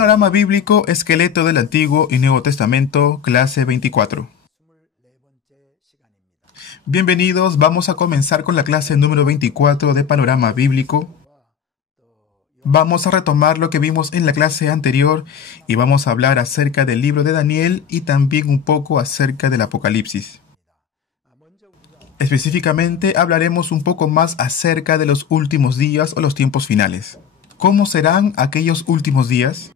Panorama Bíblico, Esqueleto del Antiguo y Nuevo Testamento, clase 24. Bienvenidos, vamos a comenzar con la clase número 24 de Panorama Bíblico. Vamos a retomar lo que vimos en la clase anterior y vamos a hablar acerca del libro de Daniel y también un poco acerca del Apocalipsis. Específicamente hablaremos un poco más acerca de los últimos días o los tiempos finales. ¿Cómo serán aquellos últimos días?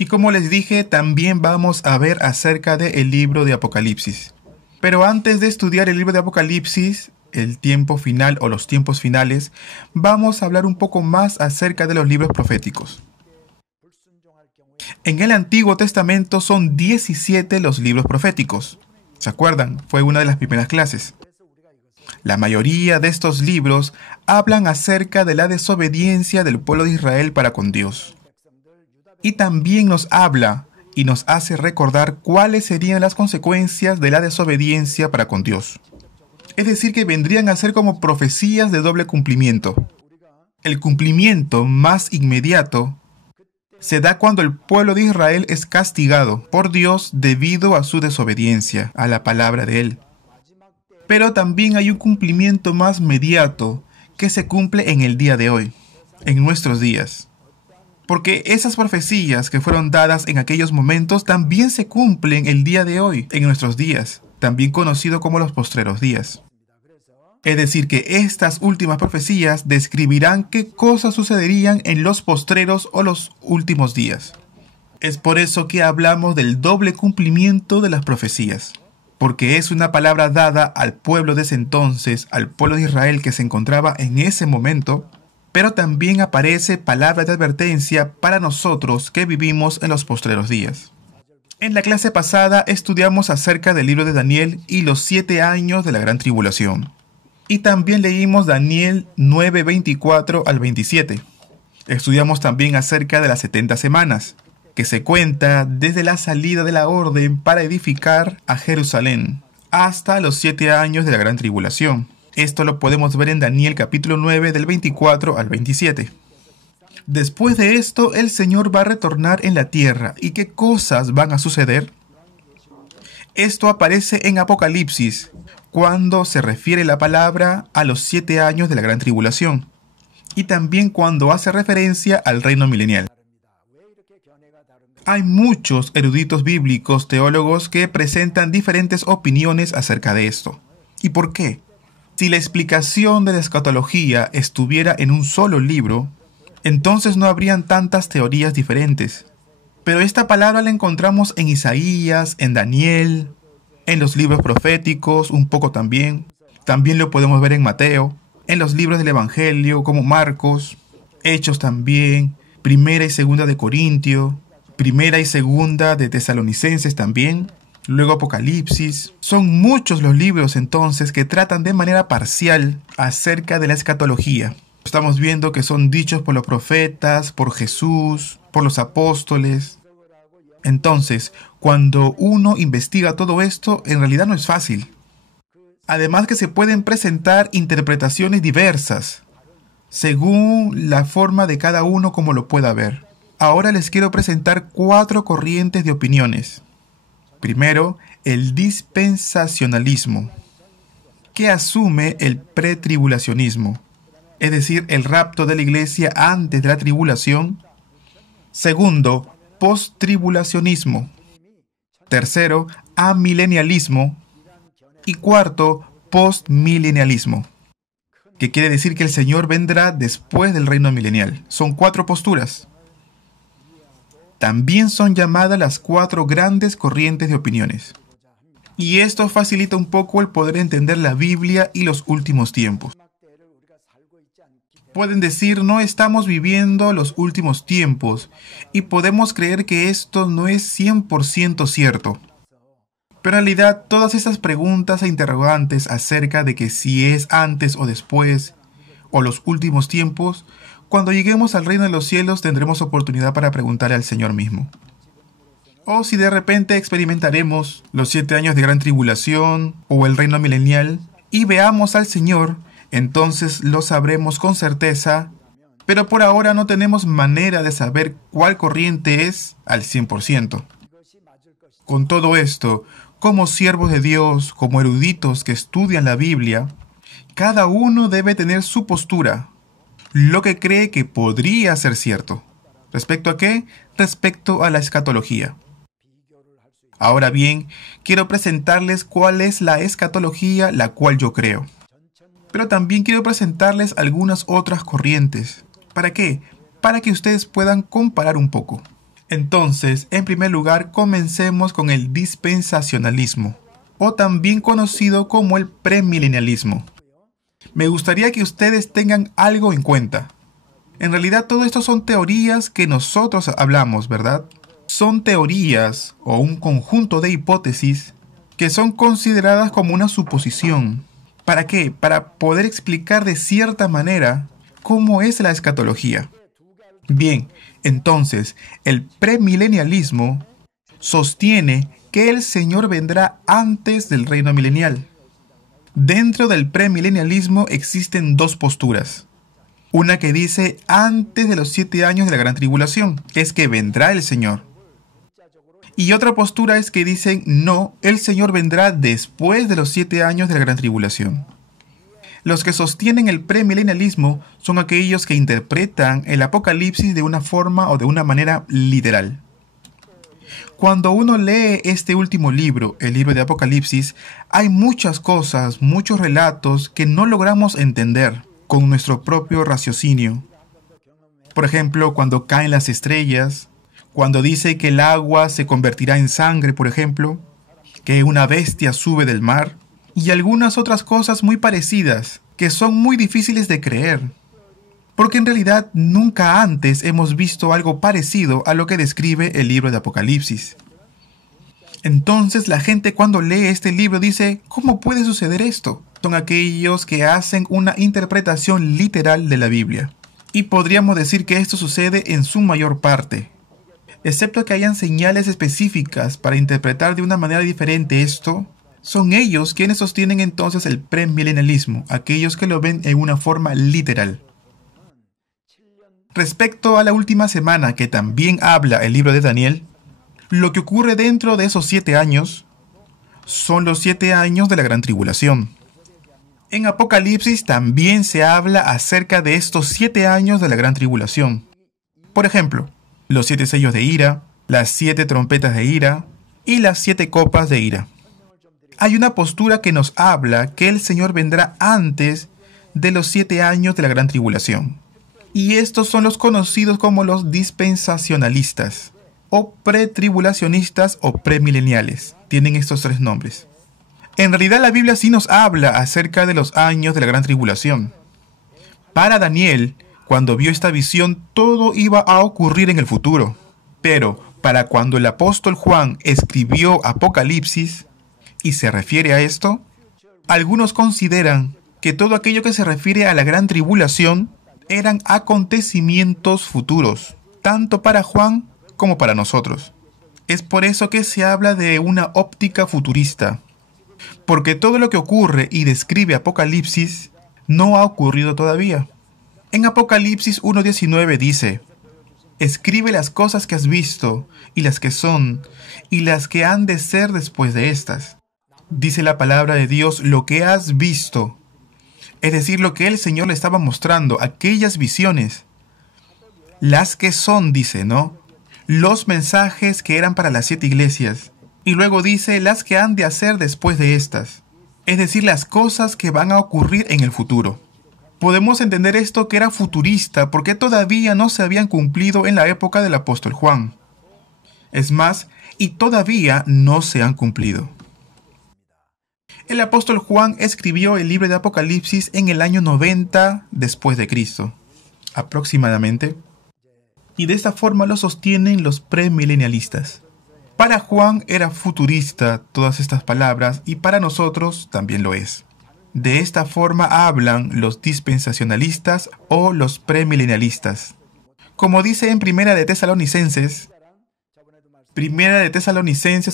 Y como les dije, también vamos a ver acerca del libro de Apocalipsis. Pero antes de estudiar el libro de Apocalipsis, el tiempo final o los tiempos finales, vamos a hablar un poco más acerca de los libros proféticos. En el Antiguo Testamento son 17 los libros proféticos. ¿Se acuerdan? Fue una de las primeras clases. La mayoría de estos libros hablan acerca de la desobediencia del pueblo de Israel para con Dios. Y también nos habla y nos hace recordar cuáles serían las consecuencias de la desobediencia para con Dios. Es decir, que vendrían a ser como profecías de doble cumplimiento. El cumplimiento más inmediato se da cuando el pueblo de Israel es castigado por Dios debido a su desobediencia a la palabra de Él. Pero también hay un cumplimiento más mediato que se cumple en el día de hoy, en nuestros días. Porque esas profecías que fueron dadas en aquellos momentos también se cumplen el día de hoy, en nuestros días, también conocido como los postreros días. Es decir, que estas últimas profecías describirán qué cosas sucederían en los postreros o los últimos días. Es por eso que hablamos del doble cumplimiento de las profecías. Porque es una palabra dada al pueblo de ese entonces, al pueblo de Israel que se encontraba en ese momento, pero también aparece palabra de advertencia para nosotros que vivimos en los postreros días. En la clase pasada estudiamos acerca del libro de Daniel y los 7 años de la gran tribulación. Y también leímos Daniel 9, 24 al 27. Estudiamos también acerca de las 70 semanas. Que se cuenta desde la salida de la orden para edificar a Jerusalén hasta los 7 años de la gran tribulación. Esto lo podemos ver en Daniel capítulo 9 del 24 al 27. Después de esto, el Señor va a retornar en la tierra. ¿Y qué cosas van a suceder? Esto aparece en Apocalipsis, cuando se refiere la palabra a los 7 años de la gran tribulación, y también cuando hace referencia al reino milenial. Hay muchos eruditos bíblicos, teólogos, que presentan diferentes opiniones acerca de esto. ¿Y por qué? Si la explicación de la escatología estuviera en un solo libro, entonces no habrían tantas teorías diferentes. Pero esta palabra la encontramos en Isaías, en Daniel, en los libros proféticos, un poco también. También lo podemos ver en Mateo, en los libros del Evangelio, como Marcos, Hechos también, Primera y Segunda de Corintios, Primera y Segunda de Tesalonicenses también, luego Apocalipsis. Son muchos los libros entonces que tratan de manera parcial acerca de la escatología. Estamos viendo que son dichos por los profetas, por Jesús, por los apóstoles. Entonces, cuando uno investiga todo esto, en realidad no es fácil. Además que se pueden presentar interpretaciones diversas, según la forma de cada uno como lo pueda ver. Ahora les quiero presentar 4 corrientes de opiniones. Primero, el dispensacionalismo, que asume el pretribulacionismo, es decir, el rapto de la iglesia antes de la tribulación. Segundo, posttribulacionismo. Tercero, amilenialismo. Y cuarto, postmilenialismo, que quiere decir que el Señor vendrá después del reino milenial. Son 4 posturas. También son llamadas las 4 grandes corrientes de opiniones. Y esto facilita un poco el poder entender la Biblia y los últimos tiempos. Pueden decir, no estamos viviendo los últimos tiempos, y podemos creer que esto no es 100% cierto. Pero en realidad, todas esas preguntas e interrogantes acerca de que si es antes o después, o los últimos tiempos, cuando lleguemos al reino de los cielos tendremos oportunidad para preguntarle al Señor mismo. O si de repente experimentaremos los 7 años de gran tribulación o el reino milenial y veamos al Señor, entonces lo sabremos con certeza pero por ahora no tenemos manera de saber cuál corriente es al 100%. Con todo esto, como siervos de Dios, como eruditos que estudian la Biblia, cada uno debe tener su postura, lo que cree que podría ser cierto. ¿Respecto a qué? Respecto a la escatología. Ahora bien, quiero presentarles cuál es la escatología la cual yo creo. Pero también quiero presentarles algunas otras corrientes. ¿Para qué? Para que ustedes puedan comparar un poco. Entonces, en primer lugar, comencemos con el dispensacionalismo, o también conocido como el premilenialismo. Me gustaría que ustedes tengan algo en cuenta. En realidad todo esto son teorías que nosotros hablamos, ¿verdad? Son teorías o un conjunto de hipótesis que son consideradas como una suposición. ¿Para qué? Para poder explicar de cierta manera cómo es la escatología. Bien, entonces, el premilenialismo sostiene que el Señor vendrá antes del reino milenial. Dentro del premilenialismo existen dos posturas. Una que dice antes de los 7 años de la gran tribulación, es que vendrá el Señor. Y otra postura es que dicen no, el Señor vendrá después de los 7 años de la gran tribulación. Los que sostienen el premilenialismo son aquellos que interpretan el Apocalipsis de una forma o de una manera literal. Cuando uno lee este último libro, el libro de Apocalipsis, hay muchas cosas, muchos relatos que no logramos entender con nuestro propio raciocinio. Por ejemplo, cuando caen las estrellas, cuando dice que el agua se convertirá en sangre, por ejemplo, que una bestia sube del mar, y algunas otras cosas muy parecidas, que son muy difíciles de creer. Porque en realidad nunca antes hemos visto algo parecido a lo que describe el libro de Apocalipsis. Entonces la gente cuando lee este libro dice, ¿cómo puede suceder esto? Son aquellos que hacen una interpretación literal de la Biblia. Y podríamos decir que esto sucede en su mayor parte. Excepto que hayan señales específicas para interpretar de una manera diferente esto, son ellos quienes sostienen entonces el premilenialismo, aquellos que lo ven en una forma literal. Respecto a la última semana que también habla el libro de Daniel, lo que ocurre dentro de esos 7 años son los 7 años de la gran tribulación. En Apocalipsis también se habla acerca de estos 7 años de la gran tribulación. Por ejemplo, los 7 sellos de ira, las 7 trompetas de ira y las 7 copas de ira. Hay una postura que nos habla que el Señor vendrá antes de los 7 años de la gran tribulación. Y estos son los conocidos como los dispensacionalistas, o pretribulacionistas o premileniales. Tienen estos 3 nombres. En realidad la Biblia sí nos habla acerca de los años de la gran tribulación. Para Daniel, cuando vio esta visión, todo iba a ocurrir en el futuro. Pero para cuando el apóstol Juan escribió Apocalipsis, y se refiere a esto, algunos consideran que todo aquello que se refiere a la gran tribulación eran acontecimientos futuros, tanto para Juan como para nosotros. Es por eso que se habla de una óptica futurista, porque todo lo que ocurre y describe Apocalipsis no ha ocurrido todavía. En Apocalipsis 1:19 dice, escribe las cosas que has visto, y las que son, y las que han de ser después de estas. Dice la palabra de Dios, lo que has visto, es decir, lo que el Señor le estaba mostrando, aquellas visiones. Las que son, dice, ¿no? Los mensajes que eran para las 7 iglesias. Y luego dice, las que han de hacer después de estas. Es decir, las cosas que van a ocurrir en el futuro. Podemos entender esto que era futurista porque todavía no se habían cumplido en la época del apóstol Juan. Es más, y todavía no se han cumplido. El apóstol Juan escribió el libro de Apocalipsis en el año 90 después de Cristo, aproximadamente. Y de esta forma lo sostienen los premilenialistas. Para Juan era futurista todas estas palabras y para nosotros también lo es. De esta forma hablan los dispensacionalistas o los premilenialistas. Como dice en Primera de Tesalonicenses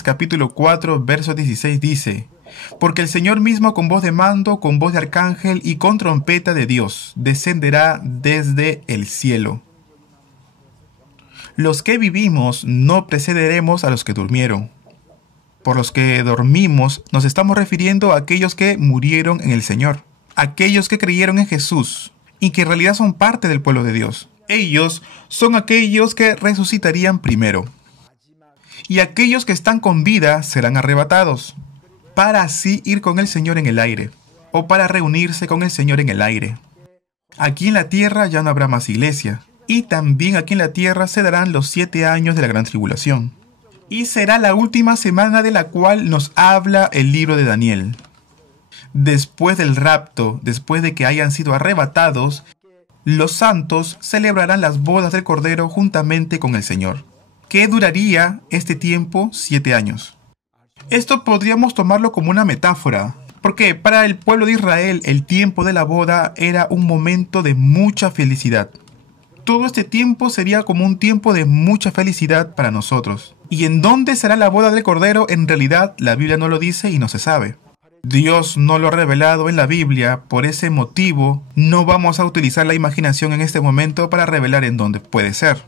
capítulo 4, verso 16 dice, Porque el Señor mismo con voz de mando, con voz de arcángel y con trompeta de Dios, descenderá desde el cielo. Los que vivimos no precederemos a los que durmieron. Por los que dormimos nos estamos refiriendo a aquellos que murieron en el Señor, aquellos que creyeron en Jesús y que en realidad son parte del pueblo de Dios. Ellos son aquellos que resucitarían primero. Y aquellos que están con vida serán arrebatados, para así ir con el Señor en el aire, o para reunirse con el Señor en el aire. Aquí en la tierra ya no habrá más iglesia, y también aquí en la tierra se darán los 7 años de la gran tribulación. Y será la última semana de la cual nos habla el libro de Daniel. Después del rapto, después de que hayan sido arrebatados, los santos celebrarán las bodas del Cordero juntamente con el Señor. ¿Qué duraría este tiempo? 7 años. Esto podríamos tomarlo como una metáfora, porque para el pueblo de Israel el tiempo de la boda era un momento de mucha felicidad. Todo este tiempo sería como un tiempo de mucha felicidad para nosotros. ¿Y en dónde será la boda del Cordero? En realidad la Biblia no lo dice y no se sabe. Dios no lo ha revelado en la Biblia, por ese motivo no vamos a utilizar la imaginación en este momento para revelar en dónde puede ser.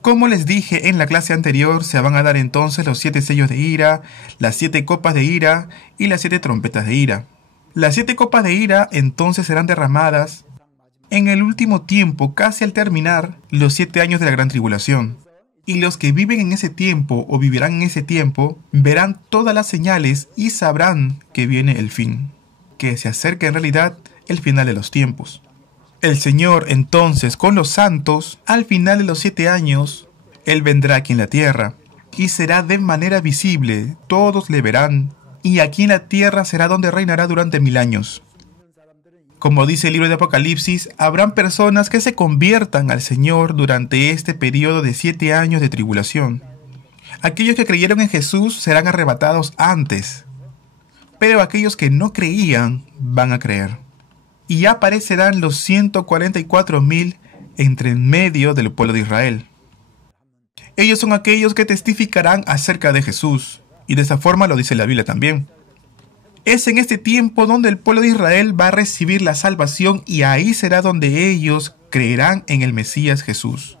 Como les dije en la clase anterior, se van a dar entonces los 7 sellos de ira, las 7 copas de ira y las 7 trompetas de ira. Las 7 copas de ira entonces serán derramadas en el último tiempo, casi al terminar los 7 años de la gran tribulación. Y los que viven en ese tiempo o vivirán en ese tiempo, verán todas las señales y sabrán que viene el fin, que se acerca en realidad el final de los tiempos. El Señor entonces con los santos, al final de los 7 años, Él vendrá aquí en la tierra, y será de manera visible, todos le verán, y aquí en la tierra será donde reinará durante 1000 años. Como dice el libro de Apocalipsis, habrán personas que se conviertan al Señor durante este periodo de 7 años de tribulación. Aquellos que creyeron en Jesús serán arrebatados antes, pero aquellos que no creían van a creer. Y aparecerán los 144,000 entre en medio del pueblo de Israel. Ellos son aquellos que testificarán acerca de Jesús, y de esa forma lo dice la Biblia también. Es en este tiempo donde el pueblo de Israel va a recibir la salvación y ahí será donde ellos creerán en el Mesías Jesús.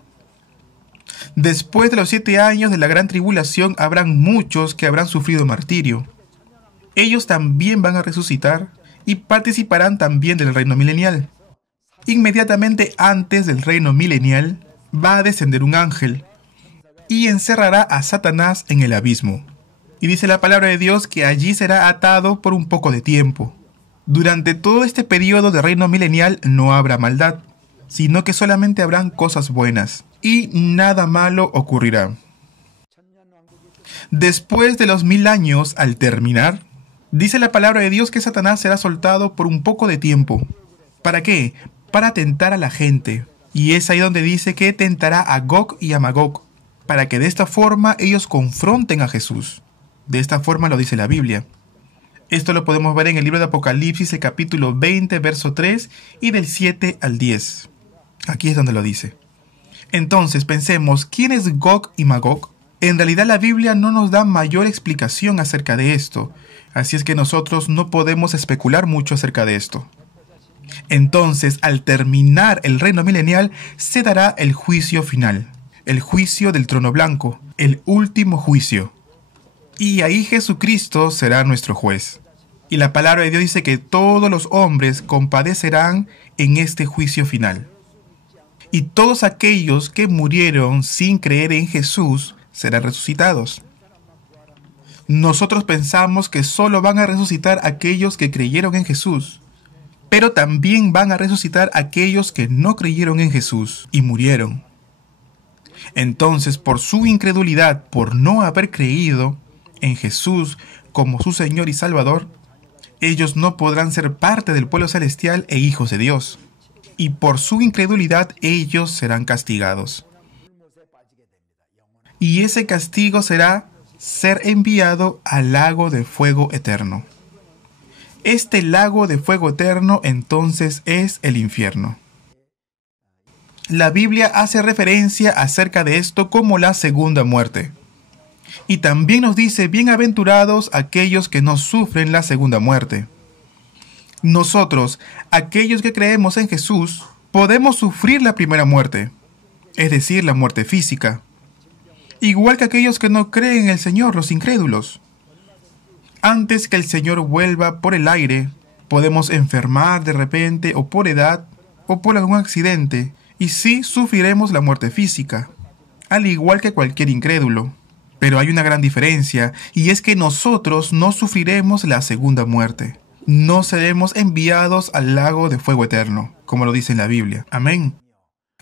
Después de los 7 años de la gran tribulación habrán muchos que habrán sufrido martirio. Ellos también van a resucitar y participarán también del reino milenial. Inmediatamente antes del reino milenial va a descender un ángel y encerrará a Satanás en el abismo. Y dice la palabra de Dios que allí será atado por un poco de tiempo. Durante todo este periodo de reino milenial no habrá maldad, sino que solamente habrán cosas buenas, y nada malo ocurrirá. Después de los 1000 años, al terminar, dice la palabra de Dios que Satanás será soltado por un poco de tiempo. ¿Para qué? Para tentar a la gente. Y es ahí donde dice que tentará a Gog y a Magog, para que de esta forma ellos confronten a Jesús. De esta forma lo dice la Biblia. Esto lo podemos ver en el libro de Apocalipsis, el capítulo 20, verso 3, y del 7 al 10. Aquí es donde lo dice. Entonces pensemos, ¿quién es Gog y Magog? En realidad la Biblia no nos da mayor explicación acerca de esto, así es que nosotros no podemos especular mucho acerca de esto. Entonces, al terminar el reino milenial, se dará el juicio final, el juicio del trono blanco, el último juicio. Y ahí Jesucristo será nuestro juez. Y la palabra de Dios dice que todos los hombres compadecerán en este juicio final. Y todos aquellos que murieron sin creer en Jesús serán resucitados. Nosotros pensamos que solo van a resucitar aquellos que creyeron en Jesús, pero también van a resucitar aquellos que no creyeron en Jesús y murieron. Entonces, por su incredulidad, por no haber creído en Jesús como su Señor y Salvador, ellos no podrán ser parte del pueblo celestial e hijos de Dios. Y por su incredulidad ellos serán castigados. Y ese castigo será ser enviado al lago de fuego eterno. Este lago de fuego eterno entonces es el infierno. La Biblia hace referencia acerca de esto como la segunda muerte. Y también nos dice, bienaventurados aquellos que no sufren la segunda muerte. Nosotros, aquellos que creemos en Jesús, podemos sufrir la primera muerte, es decir, la muerte física. Igual que aquellos que no creen en el Señor, los incrédulos. Antes que el Señor vuelva por el aire, podemos enfermar de repente o por edad o por algún accidente, y sí sufriremos la muerte física, al igual que cualquier incrédulo. Pero hay una gran diferencia, y es que nosotros no sufriremos la segunda muerte. No seremos enviados al lago de fuego eterno, como lo dice en la Biblia. Amén.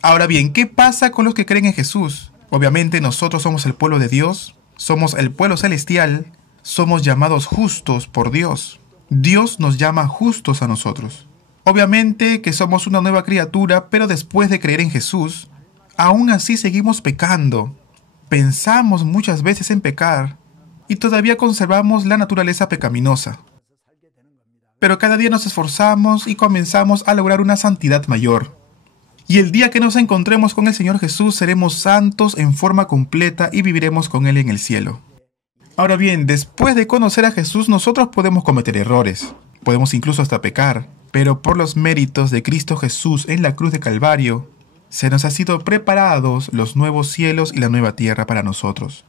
Ahora bien, ¿qué pasa con los que creen en Jesús? Obviamente nosotros somos el pueblo de Dios, somos el pueblo celestial, somos llamados justos por Dios. Dios nos llama justos a nosotros. Obviamente que somos una nueva criatura, pero después de creer en Jesús, aún así seguimos pecando. Pensamos muchas veces en pecar y todavía conservamos la naturaleza pecaminosa. Pero cada día nos esforzamos y comenzamos a lograr una santidad mayor. Y el día que nos encontremos con el Señor Jesús seremos santos en forma completa y viviremos con Él en el cielo. Ahora bien, después de conocer a Jesús nosotros podemos cometer errores, podemos incluso hasta pecar, pero por los méritos de Cristo Jesús en la cruz de Calvario, se nos ha sido preparados los nuevos cielos y la nueva tierra para nosotros.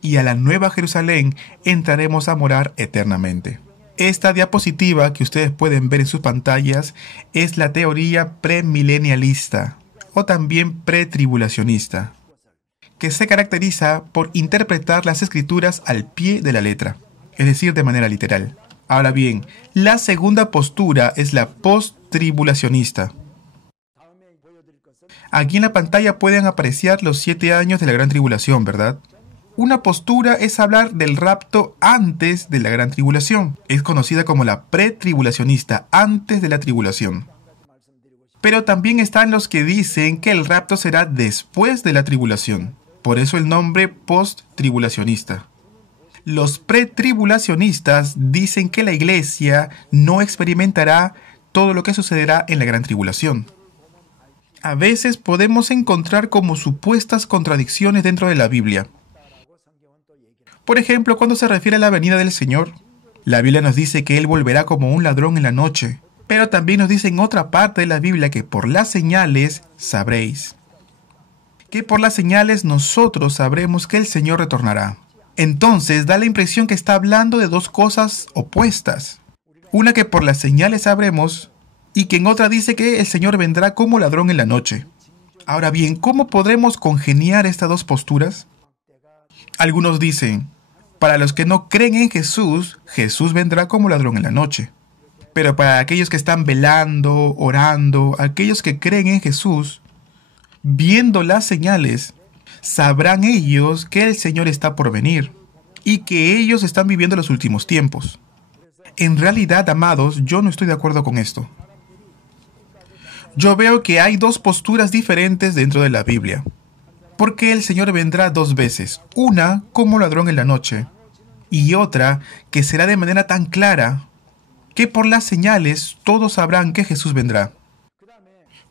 Y a la nueva Jerusalén entraremos a morar eternamente. Esta diapositiva que ustedes pueden ver en sus pantallas es la teoría premilenialista o también pretribulacionista, que se caracteriza por interpretar las escrituras al pie de la letra, es decir, de manera literal. Ahora bien, la segunda postura es la post-tribulacionista. Aquí en la pantalla pueden apreciar los 7 años de la gran tribulación, ¿verdad? Una postura es hablar del rapto antes de la gran tribulación. Es conocida como la pretribulacionista, antes de la tribulación. Pero también están los que dicen que el rapto será después de la tribulación. Por eso el nombre post-tribulacionista. Los pretribulacionistas dicen que la iglesia no experimentará todo lo que sucederá en la gran tribulación. A veces podemos encontrar como supuestas contradicciones dentro de la Biblia. Por ejemplo, cuando se refiere a la venida del Señor, la Biblia nos dice que Él volverá como un ladrón en la noche, pero también nos dice en otra parte de la Biblia que por las señales sabréis. Que por las señales nosotros sabremos que el Señor retornará. Entonces da la impresión que está hablando de dos cosas opuestas. Una que por las señales sabremos y que en otra dice que el Señor vendrá como ladrón en la noche. Ahora bien, ¿cómo podremos congeniar estas dos posturas? Algunos dicen, para los que no creen en Jesús, Jesús vendrá como ladrón en la noche. Pero para aquellos que están velando, orando, aquellos que creen en Jesús, viendo las señales, sabrán ellos que el Señor está por venir y que ellos están viviendo los últimos tiempos. En realidad, amados, yo no estoy de acuerdo con esto. Yo veo que hay dos posturas diferentes dentro de la Biblia. Porque el Señor vendrá 2 veces, una como ladrón en la noche, y otra que será de manera tan clara que por las señales todos sabrán que Jesús vendrá.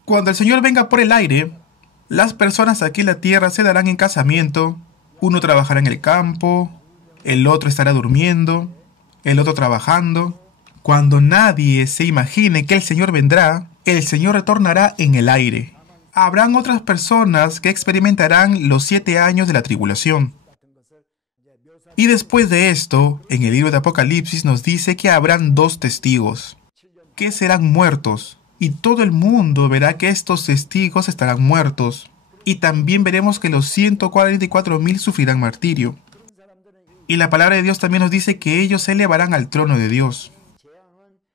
Cuando el Señor venga por el aire, las personas aquí en la tierra se darán en casamiento, uno trabajará en el campo, el otro estará durmiendo, el otro trabajando. Cuando nadie se imagine que el Señor vendrá, el Señor retornará en el aire. Habrán otras personas que experimentarán los 7 años de la tribulación. Y después de esto, en el libro de Apocalipsis nos dice que habrán 2 testigos, que serán muertos, y todo el mundo verá que estos testigos estarán muertos. Y también veremos que los 144,000 sufrirán martirio. Y la palabra de Dios también nos dice que ellos se elevarán al trono de Dios.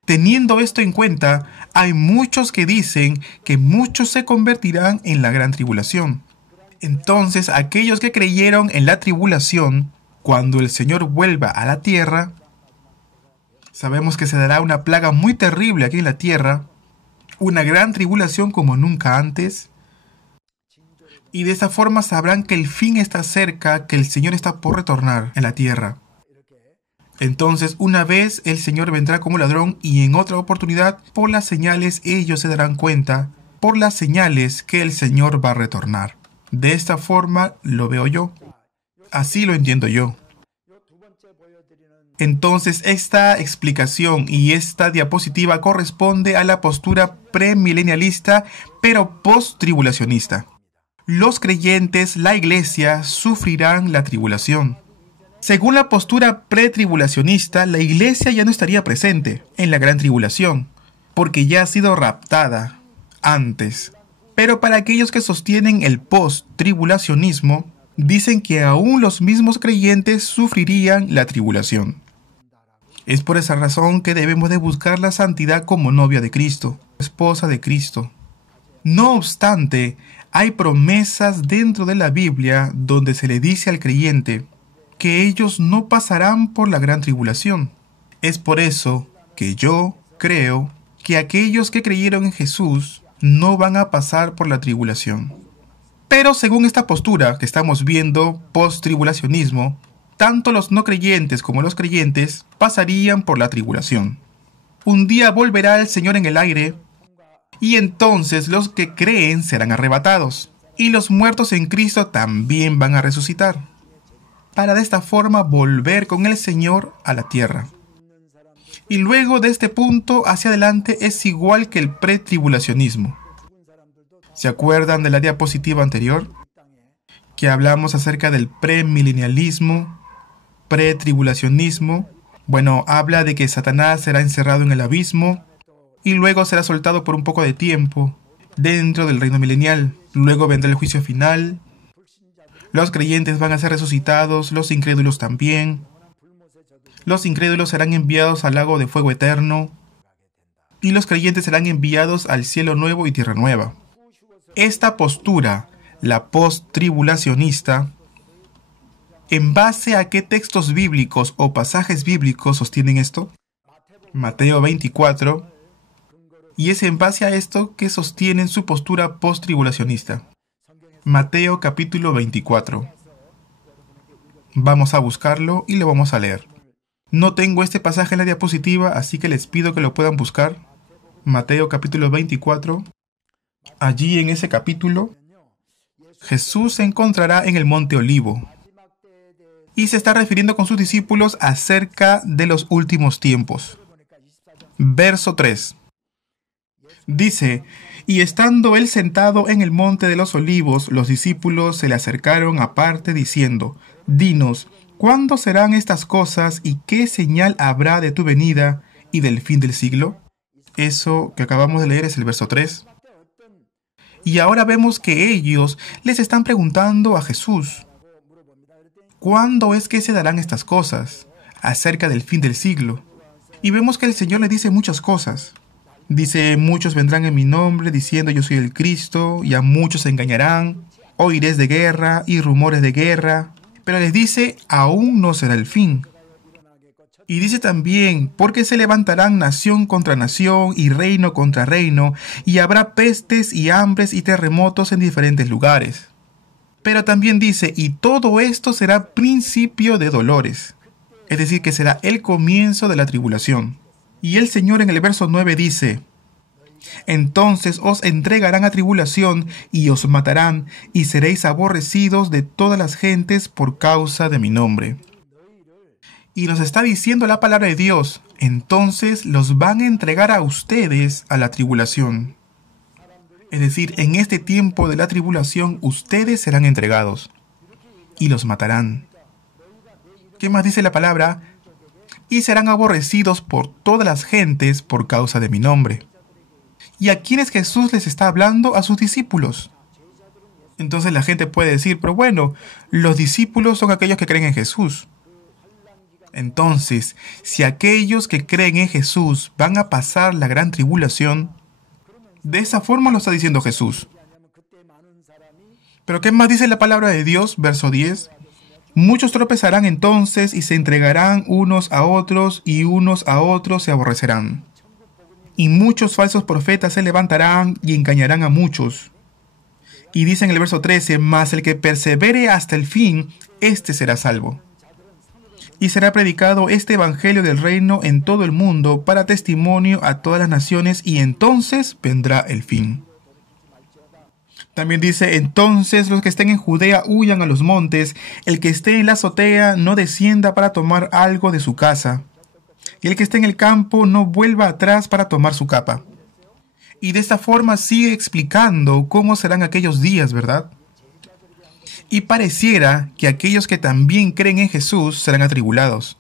Teniendo esto en cuenta, hay muchos que dicen que muchos se convertirán en la gran tribulación. Entonces, aquellos que creyeron en la tribulación, cuando el Señor vuelva a la tierra, sabemos que se dará una plaga muy terrible aquí en la tierra, una gran tribulación como nunca antes, y de esa forma sabrán que el fin está cerca, que el Señor está por retornar en la tierra. Entonces, una vez el Señor vendrá como ladrón y en otra oportunidad, por las señales ellos se darán cuenta, por las señales que el Señor va a retornar. De esta forma lo veo yo. Así lo entiendo yo. Entonces, esta explicación y esta diapositiva corresponde a la postura premilenialista, pero post-tribulacionista. Los creyentes, la iglesia, sufrirán la tribulación. Según la postura pretribulacionista, la iglesia ya no estaría presente en la gran tribulación, porque ya ha sido raptada antes. Pero para aquellos que sostienen el post-tribulacionismo, dicen que aún los mismos creyentes sufrirían la tribulación. Es por esa razón que debemos de buscar la santidad como novia de Cristo, esposa de Cristo. No obstante, hay promesas dentro de la Biblia donde se le dice al creyente que ellos no pasarán por la gran tribulación. Es por eso que yo creo que aquellos que creyeron en Jesús no van a pasar por la tribulación. Pero según esta postura que estamos viendo, post-tribulacionismo, tanto los no creyentes como los creyentes pasarían por la tribulación. Un día volverá el Señor en el aire, y entonces los que creen serán arrebatados, y los muertos en Cristo también van a resucitar, para de esta forma volver con el Señor a la tierra. Y luego de este punto hacia adelante es igual que el pretribulacionismo. ¿Se acuerdan de la diapositiva anterior? Que hablamos acerca del premilenialismo, pretribulacionismo. Bueno, habla de que Satanás será encerrado en el abismo y luego será soltado por un poco de tiempo dentro del reino milenial. Luego vendrá el juicio final. Los creyentes van a ser resucitados, los incrédulos también. Los incrédulos serán enviados al lago de fuego eterno y los creyentes serán enviados al cielo nuevo y tierra nueva. Esta postura, la post-tribulacionista, ¿en base a qué textos bíblicos o pasajes bíblicos sostienen esto? Mateo 24. Y es en base a esto que sostienen su postura post-tribulacionista. Mateo capítulo 24. Vamos a buscarlo y lo vamos a leer. No tengo este pasaje en la diapositiva, así que les pido que lo puedan buscar. Mateo capítulo 24. Allí en ese capítulo, Jesús se encontrará en el monte Olivo y se está refiriendo con sus discípulos acerca de los últimos tiempos. Verso 3. Dice: y estando él sentado en el monte de los olivos, los discípulos se le acercaron aparte diciendo: dinos, ¿cuándo serán estas cosas y qué señal habrá de tu venida y del fin del siglo? Eso que acabamos de leer es el verso 3. Y ahora vemos que ellos les están preguntando a Jesús: ¿cuándo es que se darán estas cosas acerca del fin del siglo? Y vemos que el Señor les dice muchas cosas. Dice: muchos vendrán en mi nombre diciendo yo soy el Cristo, y a muchos se engañarán. Oiréis de guerra y rumores de guerra. Pero les dice: aún no será el fin. Y dice también: porque se levantarán nación contra nación y reino contra reino, y habrá pestes y hambres y terremotos en diferentes lugares. Pero también dice: y todo esto será principio de dolores. Es decir, que será el comienzo de la tribulación. Y el Señor en el verso 9 dice: entonces os entregarán a tribulación y os matarán, y seréis aborrecidos de todas las gentes por causa de mi nombre. Y nos está diciendo la palabra de Dios: entonces los van a entregar a ustedes a la tribulación. Es decir, en este tiempo de la tribulación ustedes serán entregados y los matarán. ¿Qué más dice la palabra? Y serán aborrecidos por todas las gentes por causa de mi nombre. ¿Y a quiénes Jesús les está hablando? A sus discípulos. Entonces la gente puede decir: pero bueno, los discípulos son aquellos que creen en Jesús. Entonces, si aquellos que creen en Jesús van a pasar la gran tribulación, de esa forma lo está diciendo Jesús. ¿Pero qué más dice la palabra de Dios? Verso 10. Muchos tropezarán entonces y se entregarán unos a otros y unos a otros se aborrecerán. Y muchos falsos profetas se levantarán y engañarán a muchos. Y dice en el verso 13: mas el que persevere hasta el fin, éste será salvo. Y será predicado este evangelio del reino en todo el mundo para testimonio a todas las naciones, y entonces vendrá el fin. También dice, entonces los que estén en Judea huyan a los montes, el que esté en la azotea no descienda para tomar algo de su casa, y el que esté en el campo no vuelva atrás para tomar su capa. Y de esta forma sigue explicando cómo serán aquellos días, ¿verdad? Y pareciera que aquellos que también creen en Jesús serán atribulados.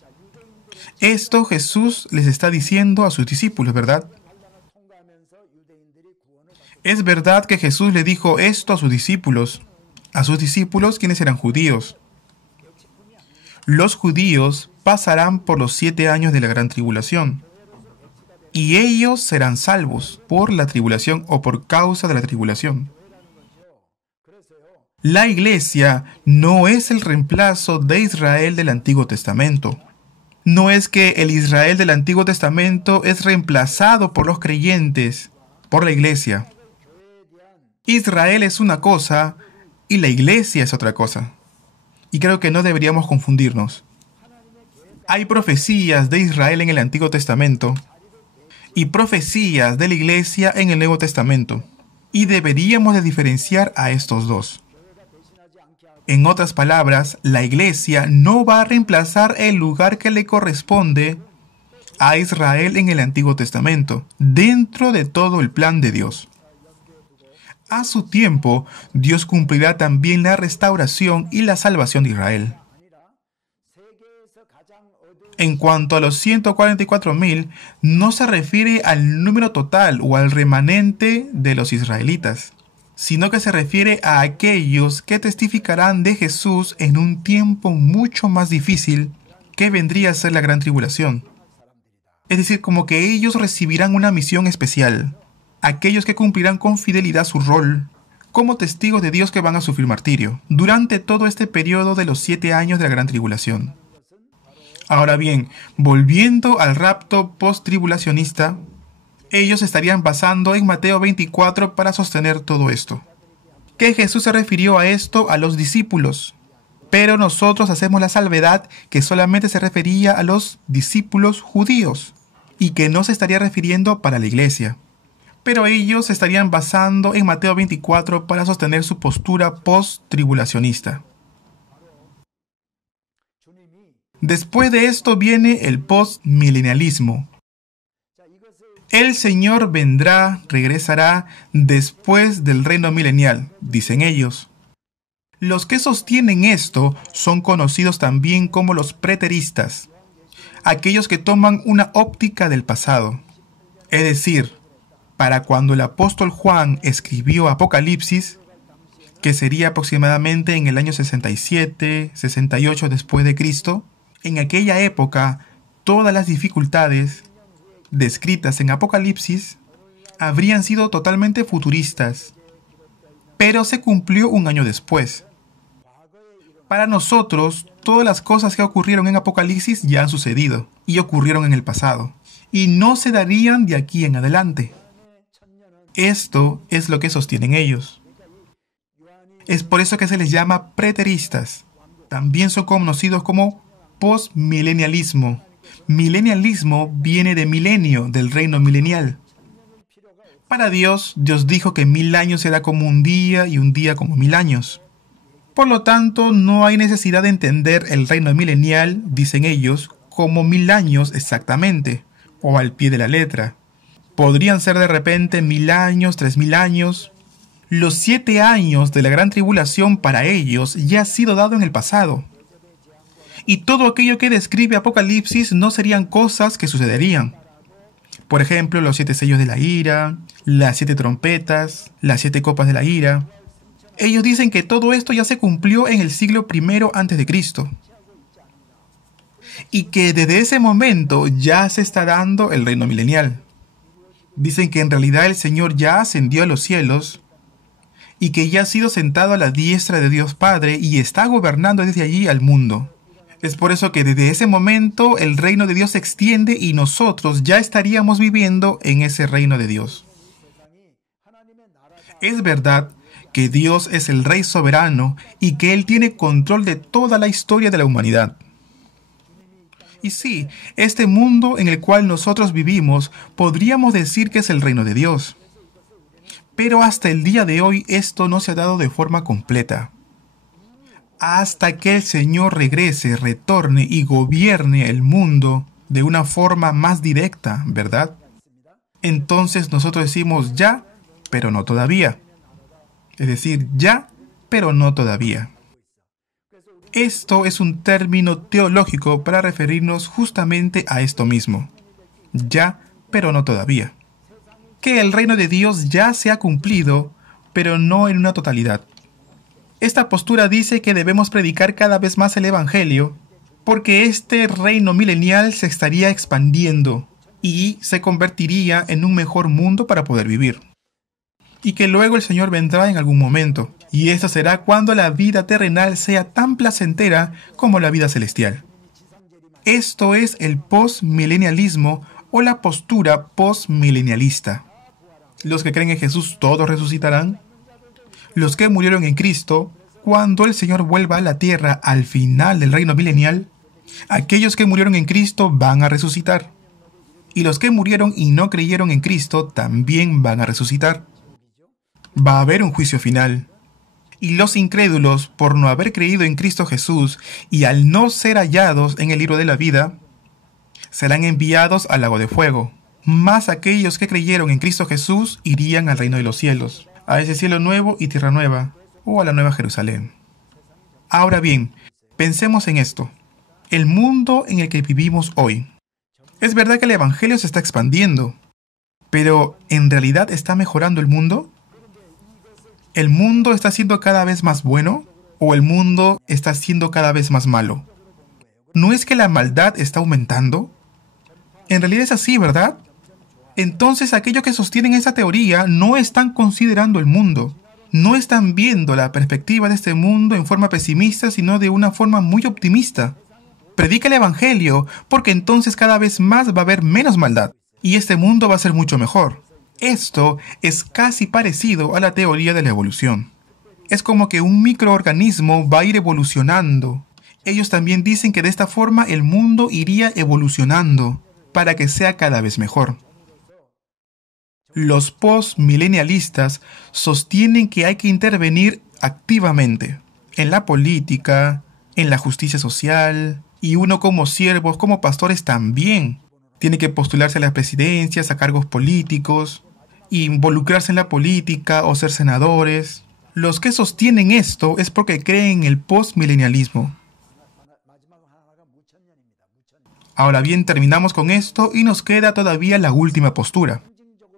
Esto Jesús les está diciendo a sus discípulos, ¿verdad? Es verdad que Jesús le dijo esto a sus discípulos quienes eran judíos. Los judíos pasarán por los 7 años de la gran tribulación, y ellos serán salvos por la tribulación o por causa de la tribulación. La iglesia no es el reemplazo de Israel del Antiguo Testamento. No es que el Israel del Antiguo Testamento es reemplazado por los creyentes, por la iglesia. Israel es una cosa y la iglesia es otra cosa. Y creo que no deberíamos confundirnos. Hay profecías de Israel en el Antiguo Testamento y profecías de la iglesia en el Nuevo Testamento. Y deberíamos de diferenciar a estos dos. En otras palabras, la iglesia no va a reemplazar el lugar que le corresponde a Israel en el Antiguo Testamento, dentro de todo el plan de Dios. A su tiempo, Dios cumplirá también la restauración y la salvación de Israel. En cuanto a los 144,000, no se refiere al número total o al remanente de los israelitas, sino que se refiere a aquellos que testificarán de Jesús en un tiempo mucho más difícil que vendría a ser la gran tribulación. Es decir, como que ellos recibirán una misión especial. Aquellos que cumplirán con fidelidad su rol como testigos de Dios que van a sufrir martirio durante todo este periodo de los 7 años de la gran tribulación. Ahora bien, volviendo al rapto post-tribulacionista, ellos estarían basando en Mateo 24 para sostener todo esto. Que Jesús se refirió a esto a los discípulos, pero nosotros hacemos la salvedad que solamente se refería a los discípulos judíos y que no se estaría refiriendo para la iglesia. Pero ellos se estarían basando en Mateo 24 para sostener su postura post-tribulacionista. Después de esto viene el post-milenialismo. El Señor vendrá, regresará después del reino milenial, dicen ellos. Los que sostienen esto son conocidos también como los preteristas, aquellos que toman una óptica del pasado. Es decir, para cuando el apóstol Juan escribió Apocalipsis, que sería aproximadamente en el año 67, 68 después de Cristo, en aquella época todas las dificultades descritas en Apocalipsis habrían sido totalmente futuristas, pero se cumplió un año después. Para nosotros, todas las cosas que ocurrieron en Apocalipsis ya han sucedido y ocurrieron en el pasado, y no se darían de aquí en adelante. Esto es lo que sostienen ellos. Es por eso que se les llama preteristas. También son conocidos como postmilenialismo. Milenialismo viene de milenio, del reino milenial. Para Dios, Dios dijo que 1000 años será como un día y un día como 1000 años. Por lo tanto, no hay necesidad de entender el reino milenial, dicen ellos, como 1000 años exactamente, o al pie de la letra. Podrían ser de repente 1000 años, 3000 años. Los 7 años de la gran tribulación para ellos ya ha sido dado en el pasado. Y todo aquello que describe Apocalipsis no serían cosas que sucederían. Por ejemplo, los 7 sellos de la ira, las 7 trompetas, las 7 copas de la ira. Ellos dicen que todo esto ya se cumplió en el siglo I a.C. Y que desde ese momento ya se está dando el reino milenial. Dicen que en realidad el Señor ya ascendió a los cielos y que ya ha sido sentado a la diestra de Dios Padre y está gobernando desde allí al mundo. Es por eso que desde ese momento el reino de Dios se extiende y nosotros ya estaríamos viviendo en ese reino de Dios. Es verdad que Dios es el Rey soberano y que Él tiene control de toda la historia de la humanidad. Y sí, este mundo en el cual nosotros vivimos podríamos decir que es el reino de Dios. Pero hasta el día de hoy esto no se ha dado de forma completa. Hasta que el Señor regrese, retorne y gobierne el mundo de una forma más directa, ¿verdad? Entonces nosotros decimos ya, pero no todavía. Es decir, ya, pero no todavía. Esto es un término teológico para referirnos justamente a esto mismo. Ya, pero no todavía. Que el reino de Dios ya se ha cumplido, pero no en una totalidad. Esta postura dice que debemos predicar cada vez más el Evangelio, porque este reino milenial se estaría expandiendo y se convertiría en un mejor mundo para poder vivir. Y que luego el Señor vendrá en algún momento, y esto será cuando la vida terrenal sea tan placentera como la vida celestial. Esto es el postmilenialismo o la postura postmilenialista. Los que creen en Jesús todos resucitarán. Los que murieron en Cristo, cuando el Señor vuelva a la tierra al final del reino milenial, aquellos que murieron en Cristo van a resucitar. Y los que murieron y no creyeron en Cristo también van a resucitar. Va a haber un juicio final. Y los incrédulos, por no haber creído en Cristo Jesús y al no ser hallados en el libro de la vida, serán enviados al lago de fuego. Más aquellos que creyeron en Cristo Jesús irían al reino de los cielos, a ese cielo nuevo y tierra nueva, o a la nueva Jerusalén. Ahora bien, pensemos en esto. El mundo en el que vivimos hoy. Es verdad que el Evangelio se está expandiendo, pero ¿en realidad está mejorando el mundo? ¿El mundo está siendo cada vez más bueno o el mundo está siendo cada vez más malo? ¿No es que la maldad está aumentando? En realidad es así, ¿verdad? Entonces aquellos que sostienen esa teoría no están considerando el mundo. No están viendo la perspectiva de este mundo en forma pesimista, sino de una forma muy optimista. Predica el Evangelio, porque entonces cada vez más va a haber menos maldad, y este mundo va a ser mucho mejor. Esto es casi parecido a la teoría de la evolución. Es como que un microorganismo va a ir evolucionando. Ellos también dicen que de esta forma el mundo iría evolucionando, para que sea cada vez mejor. Los postmilenialistas sostienen que hay que intervenir activamente en la política, en la justicia social, y uno como siervos, como pastores también, tiene que postularse a las presidencias, a cargos políticos, involucrarse en la política o ser senadores. Los que sostienen esto es porque creen en el postmilenialismo. Ahora bien, terminamos con esto y nos queda todavía la última postura,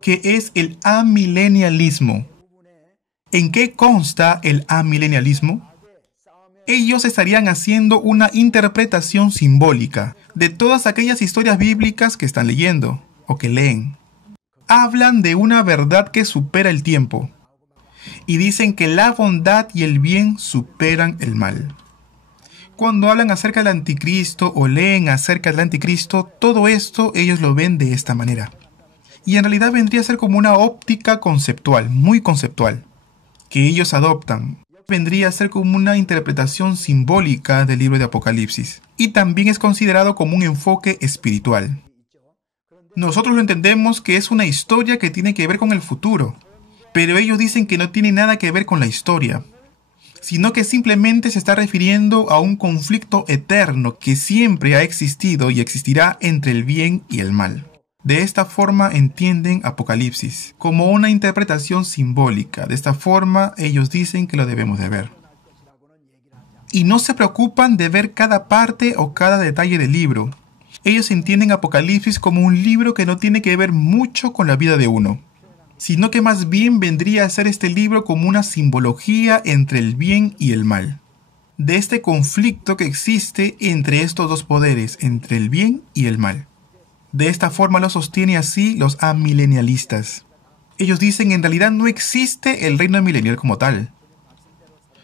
que es el amilenialismo. ¿En qué consta el amilenialismo? Ellos estarían haciendo una interpretación simbólica de todas aquellas historias bíblicas que están leyendo o que leen. Hablan de una verdad que supera el tiempo y dicen que la bondad y el bien superan el mal. Cuando hablan acerca del anticristo o leen acerca del anticristo, todo esto ellos lo ven de esta manera. Y en realidad vendría a ser como una óptica conceptual, muy conceptual, que ellos adoptan. Vendría a ser como una interpretación simbólica del libro de Apocalipsis. Y también es considerado como un enfoque espiritual. Nosotros lo entendemos que es una historia que tiene que ver con el futuro. Pero ellos dicen que no tiene nada que ver con la historia, sino que simplemente se está refiriendo a un conflicto eterno que siempre ha existido y existirá entre el bien y el mal. De esta forma entienden Apocalipsis, como una interpretación simbólica. De esta forma ellos dicen que lo debemos de ver. Y no se preocupan de ver cada parte o cada detalle del libro. Ellos entienden Apocalipsis como un libro que no tiene que ver mucho con la vida de uno, sino que más bien vendría a ser este libro como una simbología entre el bien y el mal. De este conflicto que existe entre estos dos poderes, entre el bien y el mal. De esta forma lo sostiene así los amilenialistas. Ellos dicen en realidad no existe el reino milenial como tal.